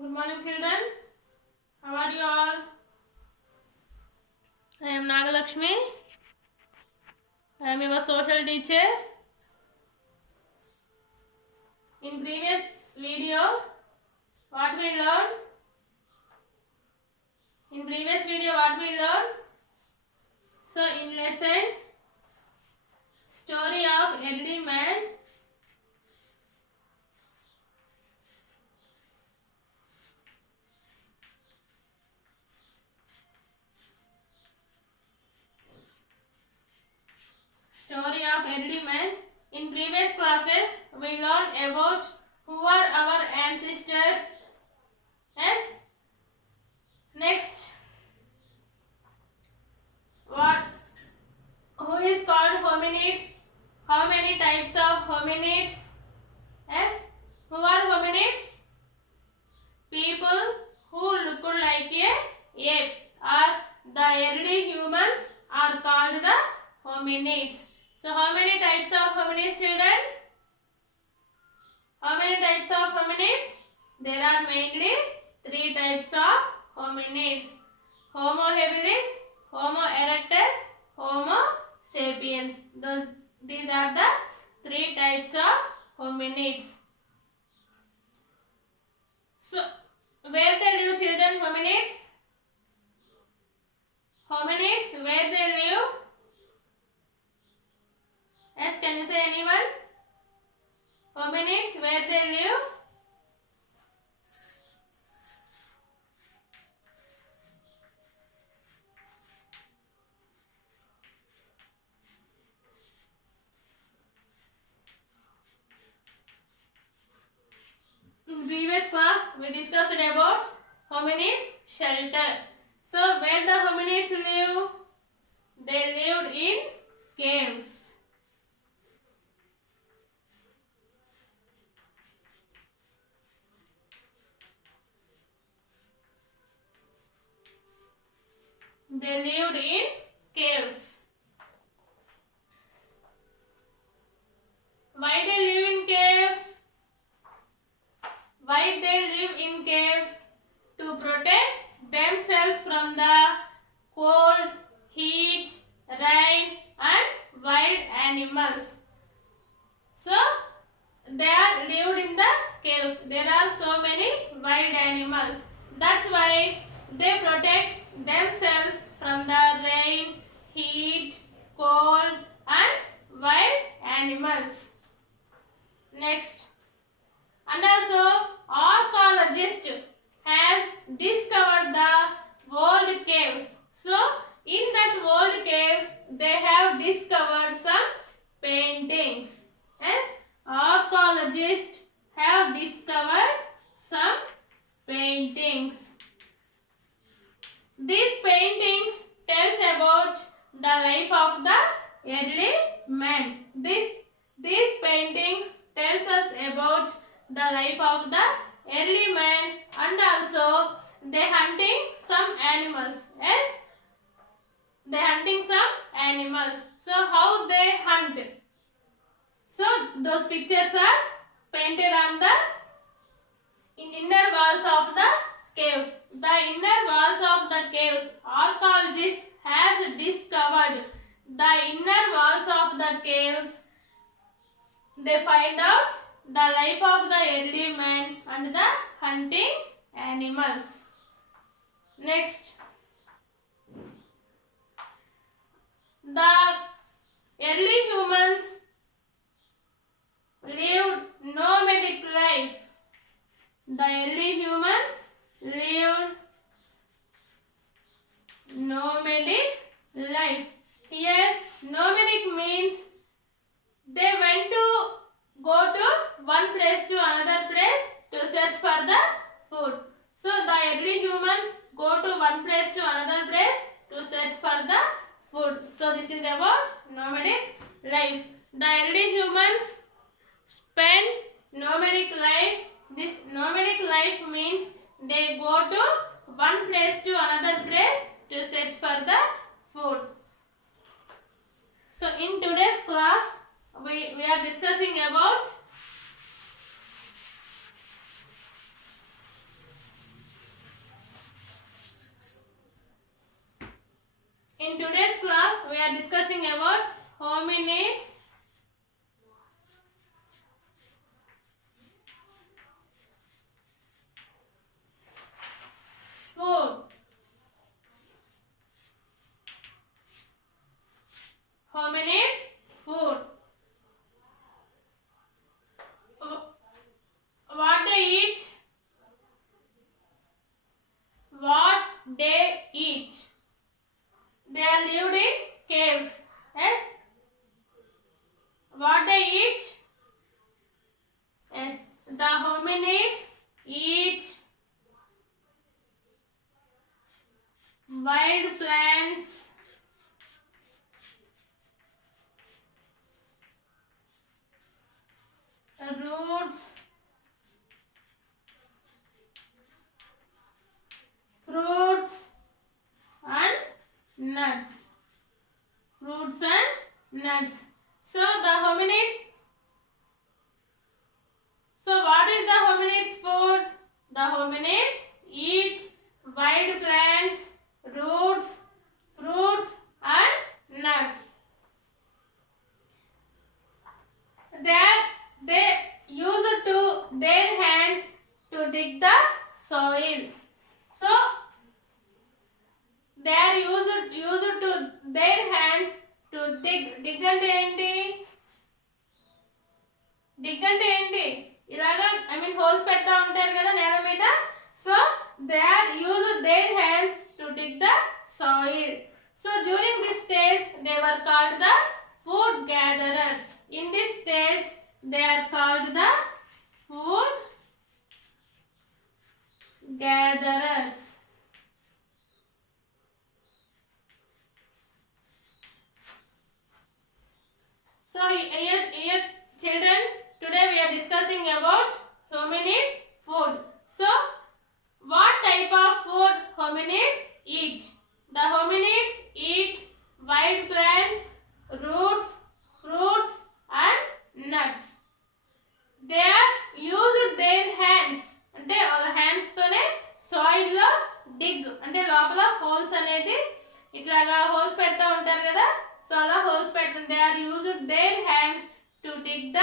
Good morning, children. How are you all? I am Nagalakshmi. I am your social teacher. In previous video, what we learned? In previous video, what we learned? So, in lesson, story of early man. Story of early man. In previous classes, we learned about who are our ancestors. Yes. Next, what? Who is called hominids? How many types of hominids? Yes. Who are hominids? People who look like apes or the early humans are called the hominids. So how many types of hominids, children? How many types of hominids? There are mainly 3 types of hominids. Homo habilis, Homo erectus, Homo sapiens. These are the 3 types of hominids. So, where they live, children, hominids? Hominids, where they live? Yes, can you say anyone? Hominids, where they live? In previous class, we discussed about hominids shelter. So, where the hominids live? They lived in caves. They lived in caves. Why they live in caves? Why they live in caves? To protect themselves from the cold, heat, rain and wild animals. So, they are lived in the caves. There are so many wild animals. That's why they protect themselves from the rain, heat, cold and wild animals. Next. And also, archaeologist has discovered the old caves. So, in that old caves, they have discovered some paintings. Yes, archaeologists have discovered some paintings. These paintings tells about the life of the early man. These paintings tells us about the life of the early man and also they hunting some animals. Yes, they hunting some animals. So how they hunt? So those pictures are painted on the inner walls of the caves. The inner walls of the caves, archaeologists has discovered the inner walls of the caves. They find out the life of the early man and the hunting animals. Next, the early humans lived nomadic life. The early humans lived nomadic life. Here, nomadic means they went to go to one place to another place to search for the food. So, the early humans go to one place to another place to search for the food. So, this is about nomadic life. The early humans spend nomadic life. This nomadic life means they go to one place to another place to search for the food. So in today's class, we are discussing about the hominids eat wild plants, roots, fruits and nuts. Fruits and nuts. So the hominids. So what is the hominids food? The hominids eat wild plants, roots, fruits and nuts. They use to their hands to dig the soil. So they are used to their hands to dig. Dig అంటే ఏంటి? Dig అంటే ఏంటి? ఇలాగా holes పెడతా ఉంటారు కదా నేల మీద. So they are used their hands to dig the soil. So during this stage they were called the food gatherers. In this stage they are called the food gatherers. So here children, today we are discussing about hominids food. So what type of food hominids eat? The hominids eat wild plants, roots, fruits and nuts. They are used their hands అంటే వాళ్ళ hands తోనే soil లో డిగ్ అంటే లోపల holes అనేది ఇట్లాగా holes పెడతా ఉంటారు కదా. సో అలా హోల్స్ పెడుతుంది. They are used their hands to dig the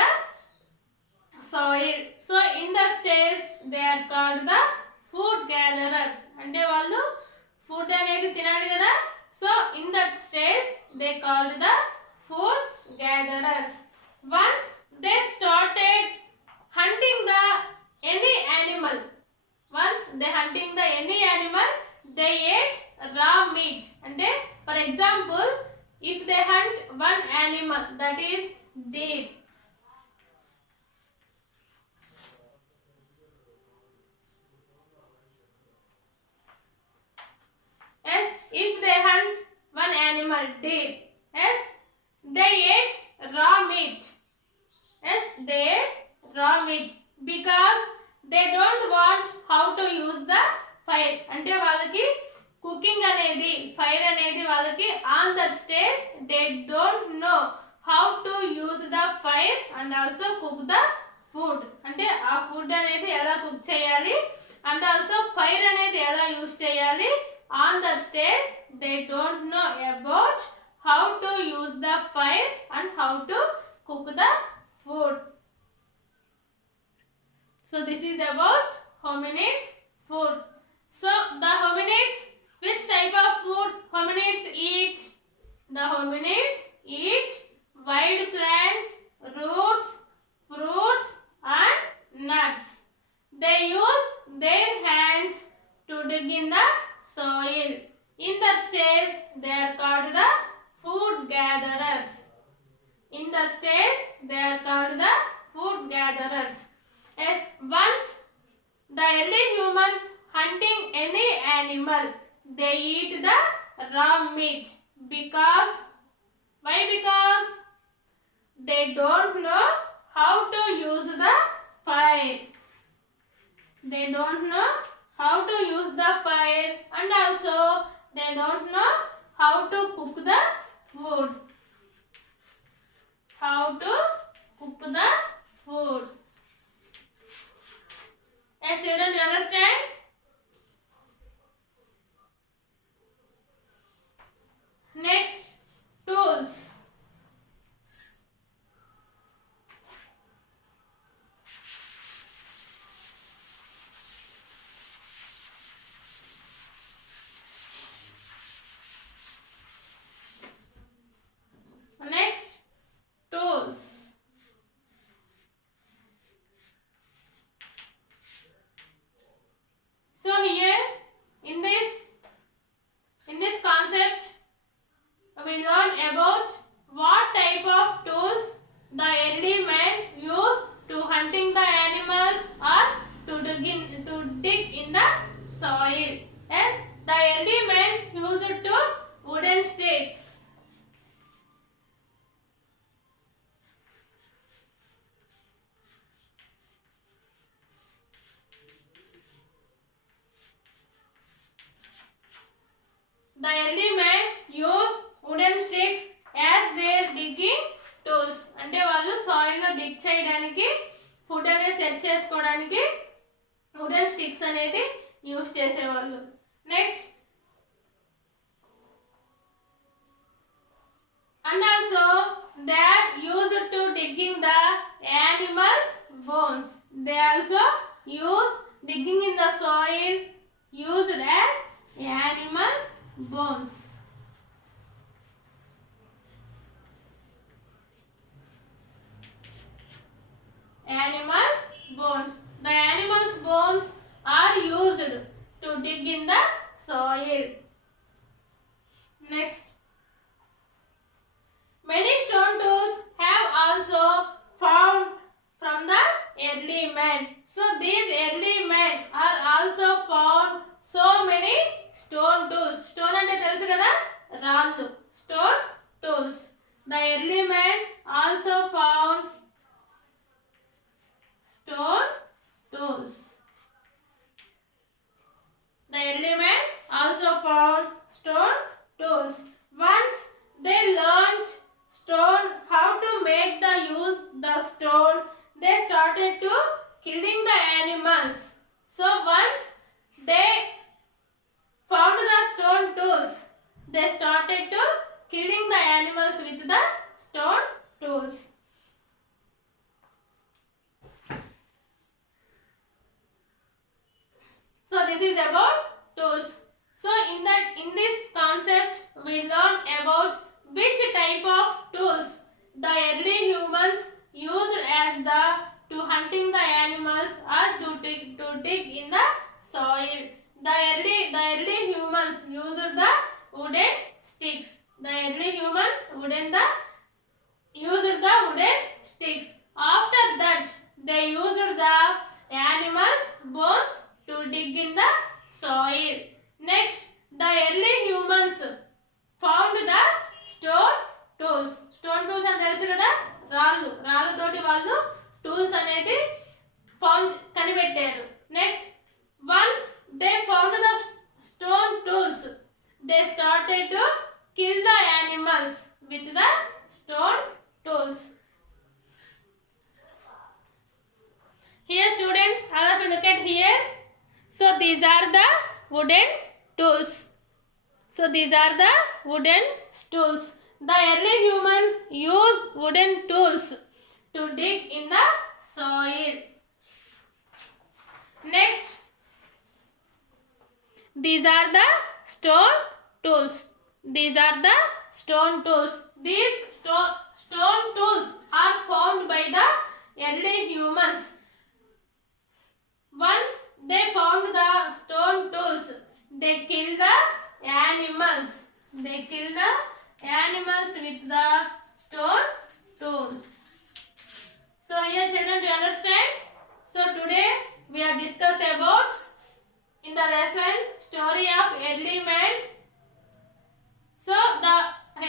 soil. So in the stage they are called the food gatherers. అంటే వాళ్ళు ఫుడ్ అనేది తినాలి కదా. So in the stage they called the food gatherers. Once they started hunting the any animal. Once they hunting the any animal, they ate raw meat. అంటే for example, if they hunt one animal, that is deer. Yes, if they hunt one animal, deer, yes, they ate raw meat. Yes, they ate raw meat because they don't want how to use the fire. అంటే వాళ్ళకి cooking అనేది fire అనేది వాళ్ళకి on the stage they don't know how to use the fire and also cook the food. అంటే ఆ food అనేది ఎలా cook చేయాలి అండ్ ఆల్సో ఫైర్ అనేది ఎలా యూజ్ చేయాలి on the stage they don't know about how to use the fire and how to cook the food. So this is about hominids food. So the hominids, which type of food hominids eat? The hominids eat wild plants, roots, fruits and nuts. They use their hands to dig in the soil. In the stage they are called the food gatherers. In the stage they are called the food gatherers. Yes, once the early humans hunting any animal, they eat the raw meat because why? Because they don't know how to use the fire. They don't know how to use the fire and also they don't know how to cook the food. How to cook the food. Yes, children, you understand? Next, tools. Next, tools. in the soil. Yes, the early men used to wooden sticks. The early men use wooden sticks as their digging tools. అంటే వాళ్ళు soil లో డిగ్ చేయడానికి food అనేది set చేసుకోవడానికి wooden sticks అనేది use చేసేవాళ్ళు. Next and also they are used to digging the animals bones. They also use digging in the soil used as animals bones. Animals bones. The animals bones are used to dig in the soil. Next, many stone tools have also found from the early men. So these early men are also found so many stone tools. Stone ante telusu kada, raallu. Stone tools. The early men also found stone tools. The early men also found stone tools. Once they learned stone, how to make the stone, they started to killing the animals. So once they found the stone tools, they started to killing the animals with the stone tools. So this is about tools. So in this concept we learn about which type of tools the early humans used as the to hunting the animals or to dig in the soil. The early humans used the wooden sticks. The early humans used the wooden sticks. After that they used the animals bones to dig in the soil. Next, the early humans found the stone tools. Stone tools అని తెలుసు కదా, రాళ్ళతోటి వాళ్ళు tools అనేది కనిపెట్టారు. Next, once they found the stone tools, they started to kill the animals with the stone tools. Here students, all of you look at here. So these are the wooden tools. The early humans use wooden tools to dig in the soil. Next, these are the stone tools. These stone tools are found by the early humans. Once they found the stone tools, they killed the animals. With the stone tools. So here children, do you understand? So today we have discussed about in the lesson story of early men. So the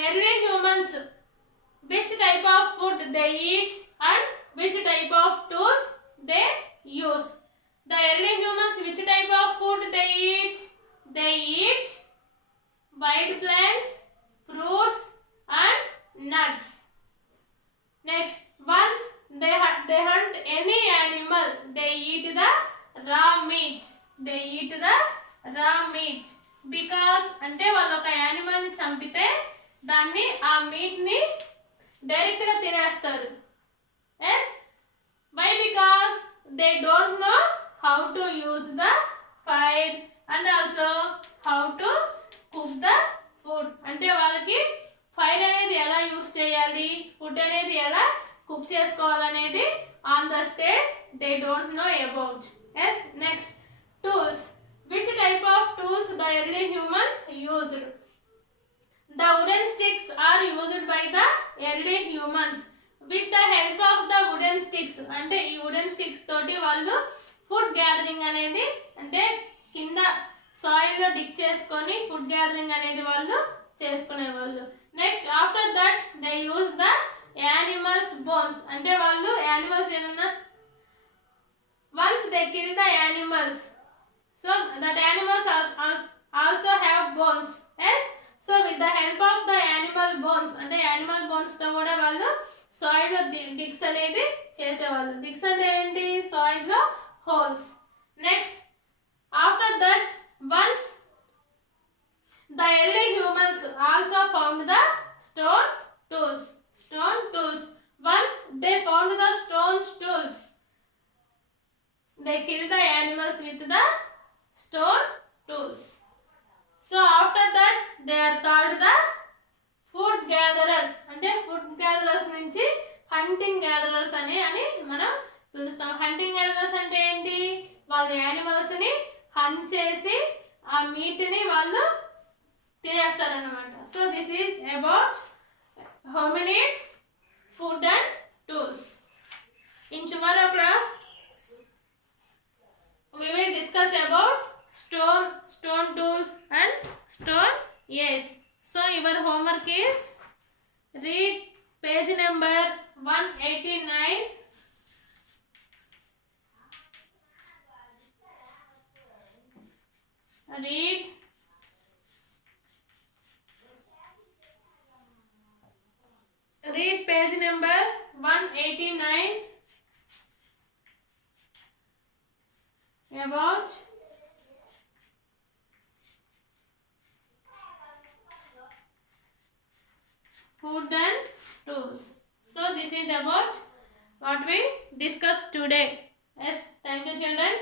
early humans, which type of food they eat and which type of tools they use. The early humans, which type of food they eat? They eat wild plants, fruits and nuts. Next, once they hunt any animal, they eat the raw meat. Because అంటే వాళ్ళు ఒక animal ని చంపితే దాన్ని ఆ meat ని direct గా తినేస్తారు. Yes, why? Because they don't know how to use the fire and also how to cook the food. అంటే వాళ్ళకి ఫైర్ అనేది ఎలా యూస్ చేయాలి, ఫుడ్ అనేది ఎలా కుక్ చేసుకోవాలనేది on the stage they don't know about. Yes, next, tools. Which type of tools the early humans used? The wooden sticks are used by the early humans. With the help of the wooden sticks, అంటే ఈ wooden sticks తోటి వాళ్ళు food gathering అనేది అంటే కింద సాయిల్లో Dick చేసుకొని food gathering అనేది వాళ్ళు చేసుకునేవాళ్ళు. Next after that they use the animals bones, అంటే వాళ్ళు యానిమల్స్ ఏదన్నా once they kill the animals, so that animals also have bones. Yes, so with the help of the animal bones, అంటే animal bones తో కూడా వాళ్ళు soil లో డిక్స్ అనేది చేసేవాళ్ళు. డిక్స్ అంటే ఏంటి? సాయిల్ లో holes. Next after that once the early humans also found the stone tools. Once they found the stone tools, they killed the animals with the stone tools. So after that they are called the food gatherers. అంటే food gatherers నుంచి hunting gatherers అని మనం పిలుస్తాం. Hunting gatherers అంటే ఏంటి? వాళ్ళ animals ని hunt చేసి ఆ మీట్ ని వాళ్ళు తినేస్తారన్నమాట. So this is about hominids, food and tools. In tomorrow class we will discuss about stone tools and stone yes. So your homework is read page number 189, read page number 189 about food and tools. So this is about what we discussed today. Yes, thank you children.